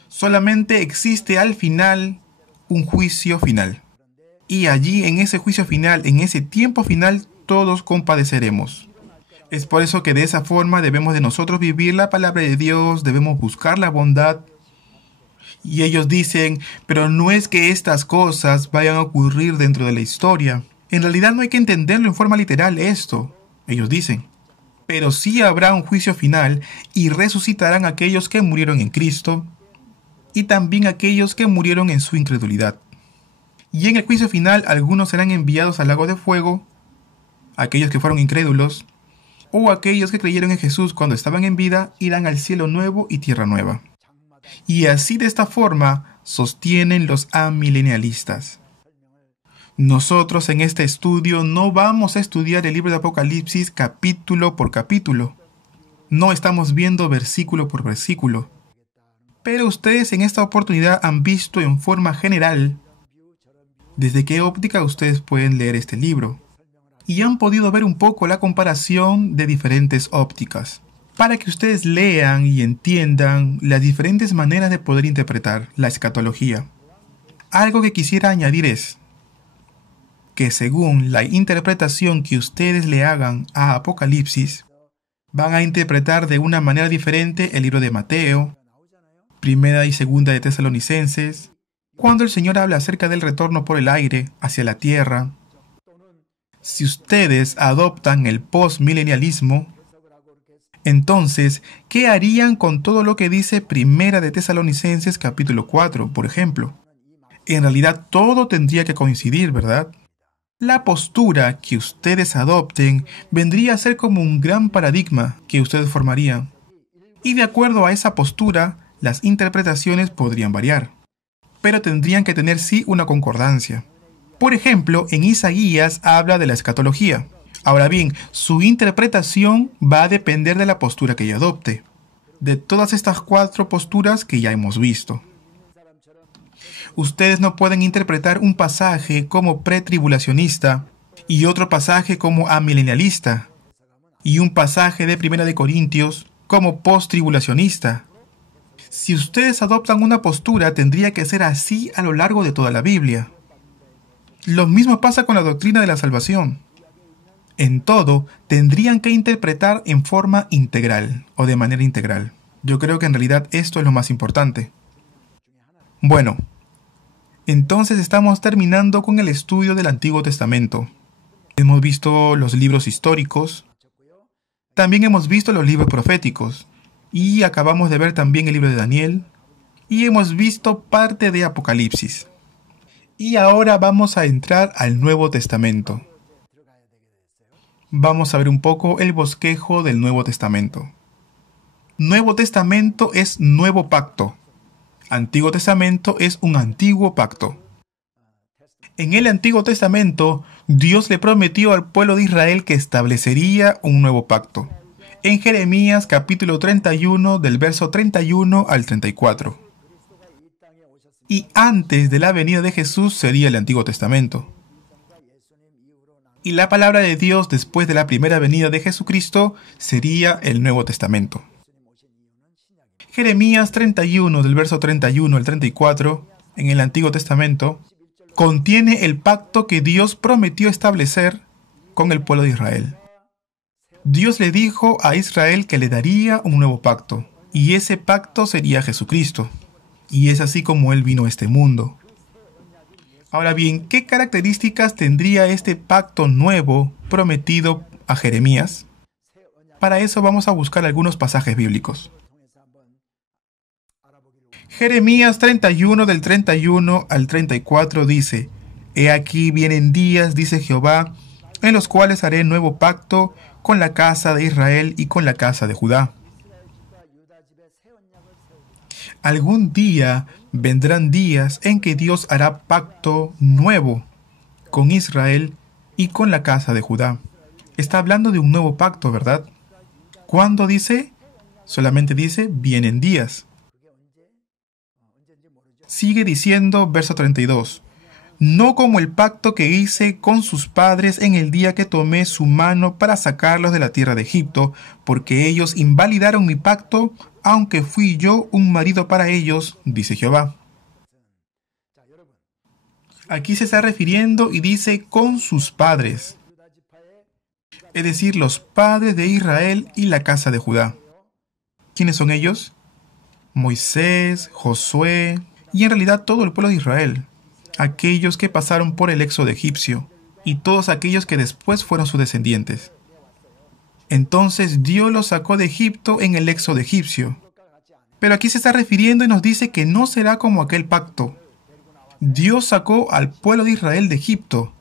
Solamente existe al final un juicio final. Y allí en ese juicio final, en ese tiempo final, todos compadeceremos. Es por eso que de esa forma debemos de nosotros vivir la palabra de Dios, debemos buscar la bondad. Y ellos dicen, pero no es que estas cosas vayan a ocurrir dentro de la historia. En realidad no hay que entenderlo en forma literal esto, ellos dicen. Pero sí habrá un juicio final y resucitarán aquellos que murieron en Cristo y también aquellos que murieron en su incredulidad. Y en el juicio final algunos serán enviados al lago de fuego, aquellos que fueron incrédulos, o aquellos que creyeron en Jesús cuando estaban en vida irán al cielo nuevo y tierra nueva. Y así de esta forma sostienen los amilenialistas. Nosotros en este estudio no vamos a estudiar el libro de Apocalipsis capítulo por capítulo. No estamos viendo versículo por versículo. Pero ustedes en esta oportunidad han visto en forma general desde qué óptica ustedes pueden leer este libro. Y han podido ver un poco la comparación de diferentes ópticas, para que ustedes lean y entiendan las diferentes maneras de poder interpretar la escatología. Algo que quisiera añadir es que según la interpretación que ustedes le hagan a Apocalipsis, van a interpretar de una manera diferente el libro de Mateo, Primera y Segunda de Tesalonicenses, cuando el Señor habla acerca del retorno por el aire hacia la tierra. Si ustedes adoptan el postmilenialismo, entonces, ¿qué harían con todo lo que dice Primera de Tesalonicenses capítulo 4, por ejemplo? En realidad todo tendría que coincidir, ¿verdad? La postura que ustedes adopten vendría a ser como un gran paradigma que ustedes formarían. Y de acuerdo a esa postura, las interpretaciones podrían variar, pero tendrían que tener sí una concordancia. Por ejemplo, en Isaías habla de la escatología. Ahora bien, su interpretación va a depender de la postura que ella adopte, de todas estas 4 posturas que ya hemos visto. Ustedes no pueden interpretar un pasaje como pretribulacionista y otro pasaje como amilenialista y un pasaje de Primera de Corintios como posttribulacionista. Si ustedes adoptan una postura, tendría que ser así a lo largo de toda la Biblia. Lo mismo pasa con la doctrina de la salvación. En todo, tendrían que interpretar en forma integral o de manera integral. Yo creo que en realidad esto es lo más importante. Bueno, entonces estamos terminando con el estudio del Antiguo Testamento. Hemos visto los libros históricos, también hemos visto los libros proféticos, y acabamos de ver también el libro de Daniel, y hemos visto parte de Apocalipsis. Y ahora vamos a entrar al Nuevo Testamento. Vamos a ver un poco el bosquejo del Nuevo Testamento. Nuevo Testamento es nuevo pacto. Antiguo Testamento es un antiguo pacto. En el Antiguo Testamento, Dios le prometió al pueblo de Israel que establecería un nuevo pacto. En Jeremías capítulo 31, del verso 31 al 34. Y antes de la venida de Jesús sería el Antiguo Testamento. Y la palabra de Dios después de la primera venida de Jesucristo sería el Nuevo Testamento. Jeremías 31, del verso 31 al 34, en el Antiguo Testamento, contiene el pacto que Dios prometió establecer con el pueblo de Israel. Dios le dijo a Israel que le daría un nuevo pacto, y ese pacto sería Jesucristo. Y es así como Él vino a este mundo. Ahora bien, ¿qué características tendría este pacto nuevo prometido a Jeremías? Para eso vamos a buscar algunos pasajes bíblicos. Jeremías 31 del 31 al 34 dice: He aquí vienen días, dice Jehová, en los cuales haré nuevo pacto con la casa de Israel y con la casa de Judá. Algún día vendrán días en que Dios hará pacto nuevo con Israel y con la casa de Judá. Está hablando de un nuevo pacto, ¿verdad? ¿Cuándo dice? Solamente dice, vienen días. Sigue diciendo, verso 32. No como el pacto que hice con sus padres en el día que tomé su mano para sacarlos de la tierra de Egipto, porque ellos invalidaron mi pacto, aunque fui yo un marido para ellos, dice Jehová. Aquí se está refiriendo y dice con sus padres, es decir, los padres de Israel y la casa de Judá. ¿Quiénes son ellos? Moisés, Josué y en realidad todo el pueblo de Israel, aquellos que pasaron por el éxodo egipcio y todos aquellos que después fueron sus descendientes. Entonces Dios los sacó de Egipto en el éxodo egipcio. Pero aquí se está refiriendo y nos dice que no será como aquel pacto. Dios sacó al pueblo de Israel de Egipto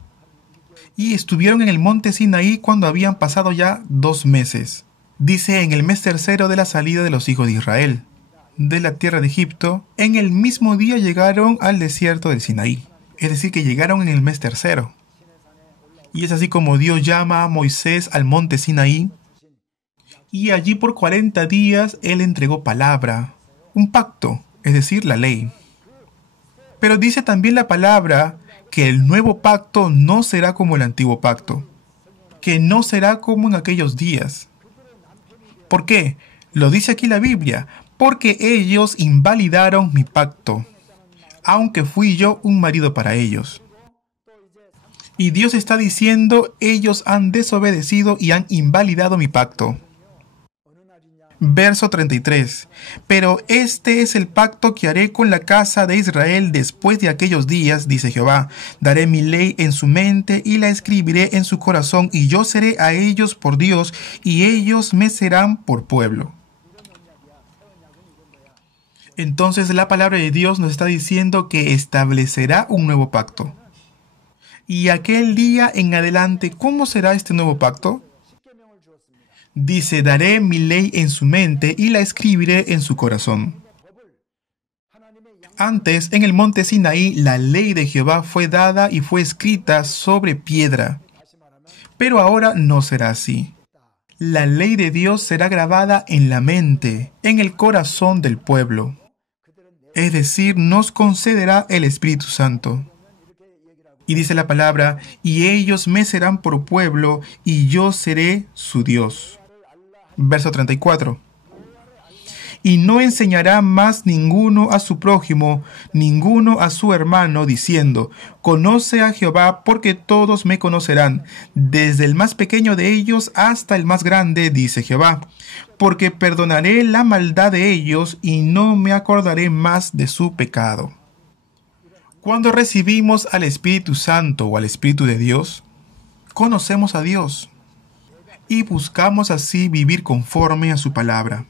y estuvieron en el monte Sinaí cuando habían pasado ya 2 meses. Dice en el mes tercero de la salida de los hijos de Israel de la tierra de Egipto, en el mismo día llegaron al desierto del Sinaí. Es decir, que llegaron en el mes tercero. Y es así como Dios llama a Moisés al monte Sinaí. Y allí por 40 días él entregó palabra, un pacto, es decir, la ley. Pero dice también la palabra que el nuevo pacto no será como el antiguo pacto, que no será como en aquellos días. ¿Por qué? Lo dice aquí la Biblia, porque ellos invalidaron mi pacto, aunque fui yo un marido para ellos. Y Dios está diciendo, ellos han desobedecido y han invalidado mi pacto. Verso 33. Pero este es el pacto que haré con la casa de Israel después de aquellos días, dice Jehová. Daré mi ley en su mente y la escribiré en su corazón, y yo seré a ellos por Dios, y ellos me serán por pueblo. Entonces la palabra de Dios nos está diciendo que establecerá un nuevo pacto. Y aquel día en adelante, ¿cómo será este nuevo pacto? Dice, daré mi ley en su mente y la escribiré en su corazón. Antes, en el monte Sinaí, la ley de Jehová fue dada y fue escrita sobre piedra. Pero ahora no será así. La ley de Dios será grabada en la mente, en el corazón del pueblo. Es decir, nos concederá el Espíritu Santo. Y dice la palabra, y ellos me serán por pueblo, y yo seré su Dios. Verso 34. Y no enseñará más ninguno a su prójimo, ninguno a su hermano, diciendo, conoce a Jehová, porque todos me conocerán, desde el más pequeño de ellos hasta el más grande, dice Jehová. Porque perdonaré la maldad de ellos, y no me acordaré más de su pecado. Cuando recibimos al Espíritu Santo o al Espíritu de Dios, conocemos a Dios y buscamos así vivir conforme a su palabra.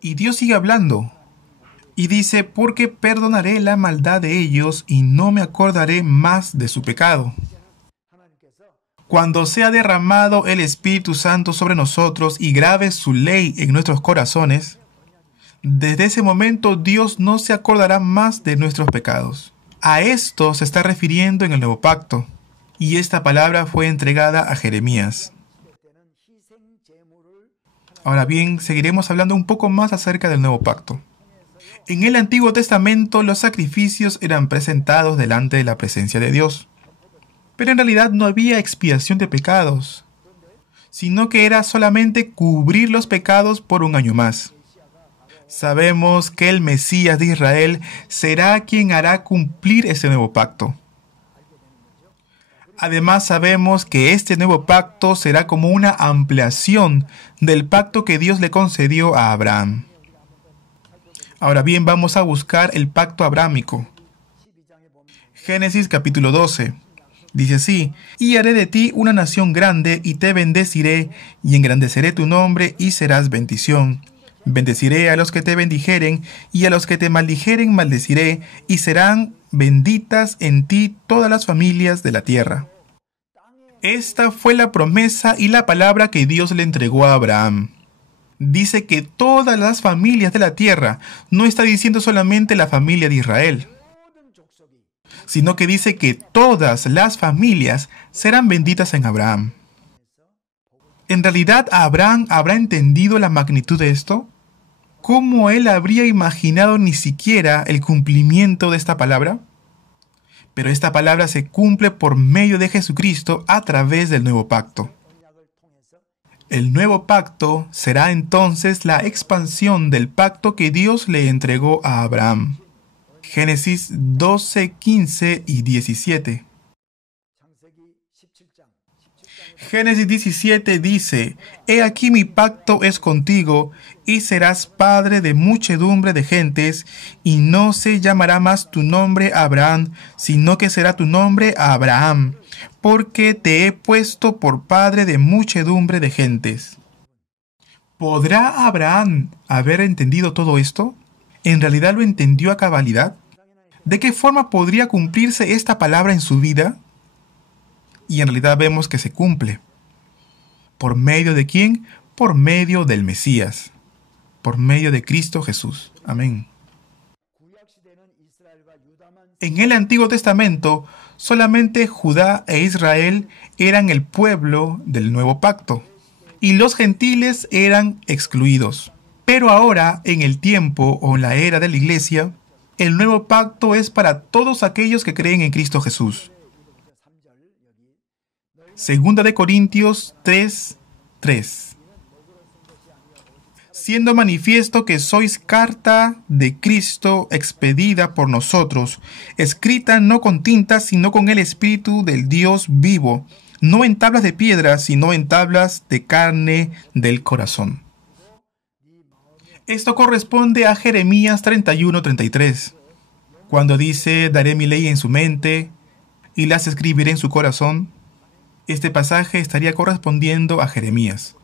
Y Dios sigue hablando y dice, porque perdonaré la maldad de ellos y no me acordaré más de su pecado. Cuando sea derramado el Espíritu Santo sobre nosotros y grabe su ley en nuestros corazones, desde ese momento Dios no se acordará más de nuestros pecados. A esto se está refiriendo en el Nuevo Pacto, y esta palabra fue entregada a Jeremías. Ahora bien, seguiremos hablando un poco más acerca del Nuevo Pacto. En el Antiguo Testamento los sacrificios eran presentados delante de la presencia de Dios. Pero en realidad no había expiación de pecados, sino que era solamente cubrir los pecados por un año más. Sabemos que el Mesías de Israel será quien hará cumplir ese nuevo pacto. Además sabemos que este nuevo pacto será como una ampliación del pacto que Dios le concedió a Abraham. Ahora bien, vamos a buscar el pacto abrámico. Génesis capítulo 12. Dice así, y haré de ti una nación grande y te bendeciré y engrandeceré tu nombre y serás bendición. Bendeciré a los que te bendijeren y a los que te maldijeren maldeciré y serán benditas en ti todas las familias de la tierra. Esta fue la promesa y la palabra que Dios le entregó a Abraham. Dice que todas las familias de la tierra, no está diciendo solamente la familia de Israel, sino que dice que todas las familias serán benditas en Abraham. ¿En realidad Abraham habrá entendido la magnitud de esto? ¿Cómo él habría imaginado ni siquiera el cumplimiento de esta palabra? Pero esta palabra se cumple por medio de Jesucristo a través del nuevo pacto. El nuevo pacto será entonces la expansión del pacto que Dios le entregó a Abraham. Génesis 12, 15 y 17. Génesis 17 dice, He aquí mi pacto es contigo, y serás padre de muchedumbre de gentes, y no se llamará más tu nombre Abraham, sino que será tu nombre Abraham, porque te he puesto por padre de muchedumbre de gentes. ¿Podrá Abraham haber entendido todo esto? ¿En realidad lo entendió a cabalidad? ¿De qué forma podría cumplirse esta palabra en su vida? Y en realidad vemos que se cumple. ¿Por medio de quién? Por medio del Mesías. Por medio de Cristo Jesús. Amén. En el Antiguo Testamento, solamente Judá e Israel eran el pueblo del nuevo pacto, y los gentiles eran excluidos. Pero ahora, en el tiempo o en la era de la Iglesia, el nuevo pacto es para todos aquellos que creen en Cristo Jesús. Segunda de Corintios 3:3. Siendo manifiesto que sois carta de Cristo expedida por nosotros, escrita no con tinta, sino con el Espíritu del Dios vivo, no en tablas de piedra, sino en tablas de carne del corazón. Esto corresponde a Jeremías 31:33, cuando dice, daré mi ley en su mente y las escribiré en su corazón. Este pasaje estaría correspondiendo a Jeremías.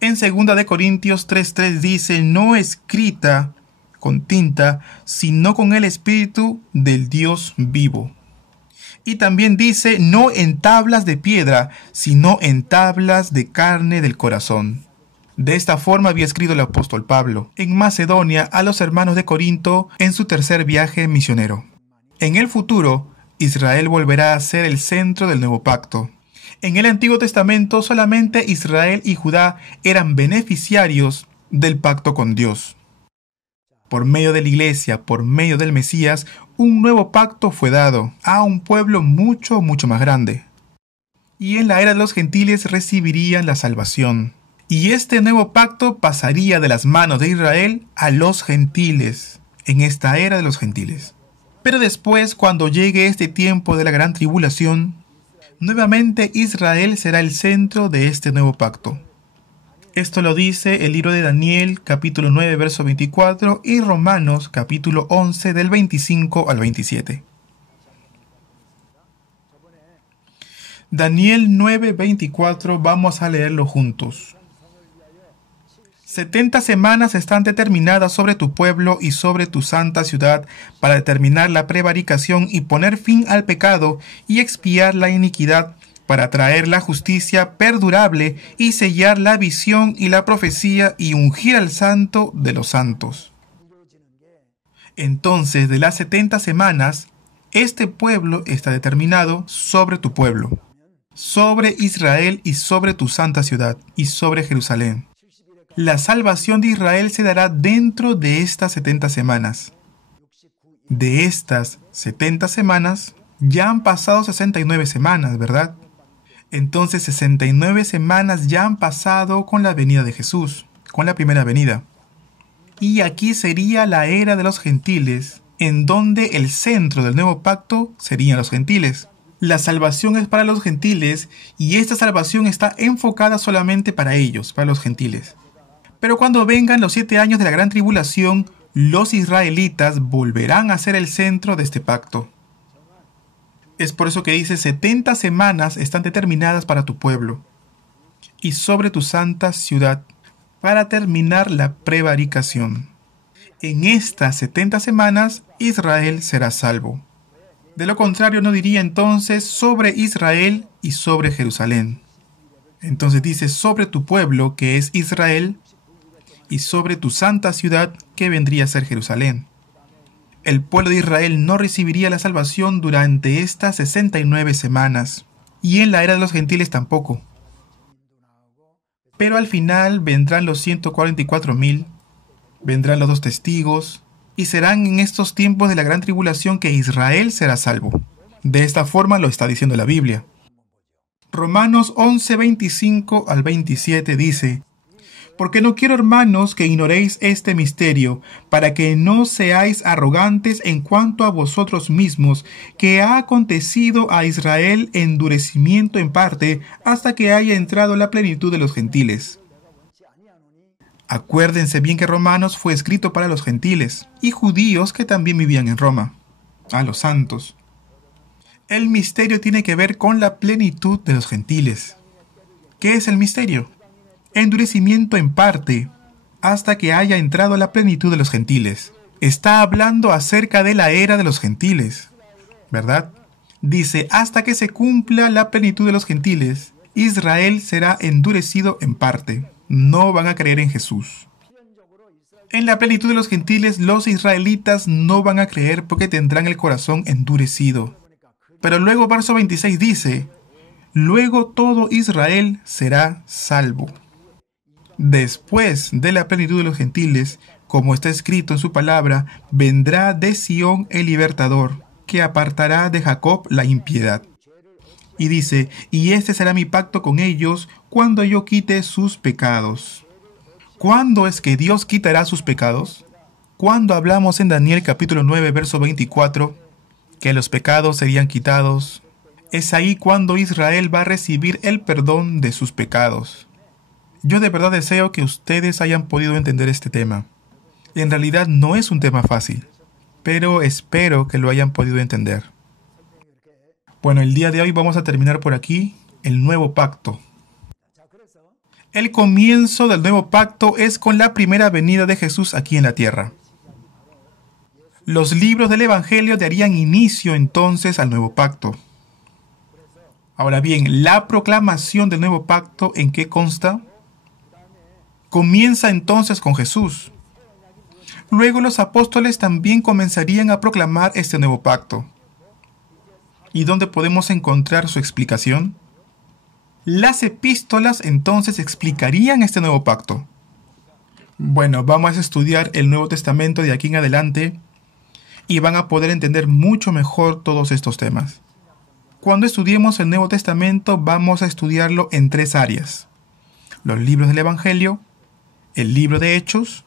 En 2 de Corintios 3:3 dice, no escrita con tinta, sino con el Espíritu del Dios vivo. Y también dice, no en tablas de piedra, sino en tablas de carne del corazón. De esta forma había escrito el apóstol Pablo en Macedonia a los hermanos de Corinto en su tercer viaje misionero. En el futuro, Israel volverá a ser el centro del nuevo pacto. En el Antiguo Testamento solamente Israel y Judá eran beneficiarios del pacto con Dios. Por medio de la Iglesia, por medio del Mesías, un nuevo pacto fue dado a un pueblo mucho más grande. Y en la era de los gentiles recibirían la salvación. Y este nuevo pacto pasaría de las manos de Israel a los gentiles, en esta era de los gentiles. Pero después, cuando llegue este tiempo de la gran tribulación, nuevamente Israel será el centro de este nuevo pacto. Esto lo dice el libro de Daniel, capítulo 9, verso 24, y Romanos, capítulo 11, del 25 al 27. Daniel 9:24, vamos a leerlo juntos. 70 semanas están determinadas sobre tu pueblo y sobre tu santa ciudad para determinar la prevaricación y poner fin al pecado y expiar la iniquidad, para traer la justicia perdurable y sellar la visión y la profecía y ungir al santo de los santos. Entonces, de las 70 semanas, este pueblo está determinado sobre tu pueblo, sobre Israel y sobre tu santa ciudad y sobre Jerusalén. La salvación de Israel se dará dentro de estas 70 semanas. De estas 70 semanas, ya han pasado 69 semanas, ¿verdad? Entonces 69 semanas ya han pasado con la venida de Jesús, con la primera venida. Y aquí sería la era de los gentiles, en donde el centro del nuevo pacto serían los gentiles. La salvación es para los gentiles y esta salvación está enfocada solamente para ellos, para los gentiles. Pero cuando vengan los 7 años de la gran tribulación, los israelitas volverán a ser el centro de este pacto. Es por eso que dice 70 semanas están determinadas para tu pueblo y sobre tu santa ciudad para terminar la prevaricación. En estas 70 semanas Israel será salvo. De lo contrario no diría entonces sobre Israel y sobre Jerusalén. Entonces dice sobre tu pueblo que es Israel y sobre tu santa ciudad que vendría a ser Jerusalén. El pueblo de Israel no recibiría la salvación durante estas 69 semanas, y en la era de los gentiles tampoco. Pero al final vendrán los 144,000, vendrán los 2 testigos, y serán en estos tiempos de la gran tribulación que Israel será salvo. De esta forma lo está diciendo la Biblia. Romanos 11, 25 al 27 dice: Porque no quiero, hermanos, que ignoréis este misterio, para que no seáis arrogantes en cuanto a vosotros mismos, que ha acontecido a Israel endurecimiento en parte, hasta que haya entrado la plenitud de los gentiles. Acuérdense bien que Romanos fue escrito para los gentiles, y judíos que también vivían en Roma, a los santos. El misterio tiene que ver con la plenitud de los gentiles. ¿Qué es el misterio? endurecimiento en parte, hasta que haya entrado la plenitud de los gentiles. Está hablando acerca de la era de los gentiles, ¿verdad? Dice, hasta que se cumpla la plenitud de los gentiles, Israel será endurecido en parte. No van a creer en Jesús. En la plenitud de los gentiles, los israelitas no van a creer porque tendrán el corazón endurecido. Pero luego verso 26 dice, luego todo Israel será salvo. Después de la plenitud de los gentiles, como está escrito en su palabra, vendrá de Sión el libertador, que apartará de Jacob la impiedad. Y dice, y este será mi pacto con ellos cuando yo quite sus pecados. ¿Cuándo es que Dios quitará sus pecados? Cuando hablamos en Daniel capítulo 9, verso 24, que los pecados serían quitados, es ahí cuando Israel va a recibir el perdón de sus pecados. Yo de verdad deseo que ustedes hayan podido entender este tema. En realidad no es un tema fácil, pero espero que lo hayan podido entender. Bueno, el día de hoy vamos a terminar por aquí el nuevo pacto. El comienzo del nuevo pacto es con la primera venida de Jesús aquí en la tierra. Los libros del Evangelio darían inicio entonces al nuevo pacto. Ahora bien, la proclamación del nuevo pacto, ¿en qué consta? Comienza entonces con Jesús. Luego los apóstoles también comenzarían a proclamar este nuevo pacto. ¿Y dónde podemos encontrar su explicación? Las epístolas entonces explicarían este nuevo pacto. Bueno, vamos a estudiar el Nuevo Testamento de aquí en adelante y van a poder entender mucho mejor todos estos temas. Cuando estudiemos el Nuevo Testamento vamos a estudiarlo en 3 áreas: los libros del Evangelio, el libro de Hechos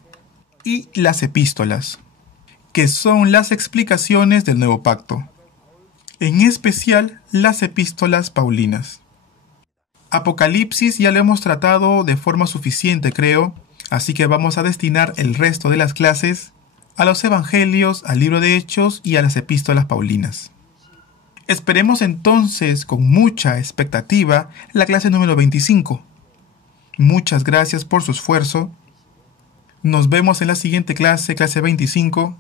y las epístolas, que son las explicaciones del nuevo pacto, en especial las epístolas paulinas. Apocalipsis ya lo hemos tratado de forma suficiente, creo, así que vamos a destinar el resto de las clases a los evangelios, al libro de Hechos y a las epístolas paulinas. Esperemos entonces con mucha expectativa la clase número 25. Muchas gracias por su esfuerzo. Nos vemos en la siguiente clase, clase 25.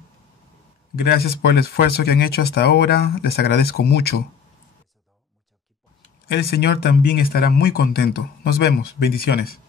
Gracias por el esfuerzo que han hecho hasta ahora, les agradezco mucho. El Señor también estará muy contento. Nos vemos. Bendiciones.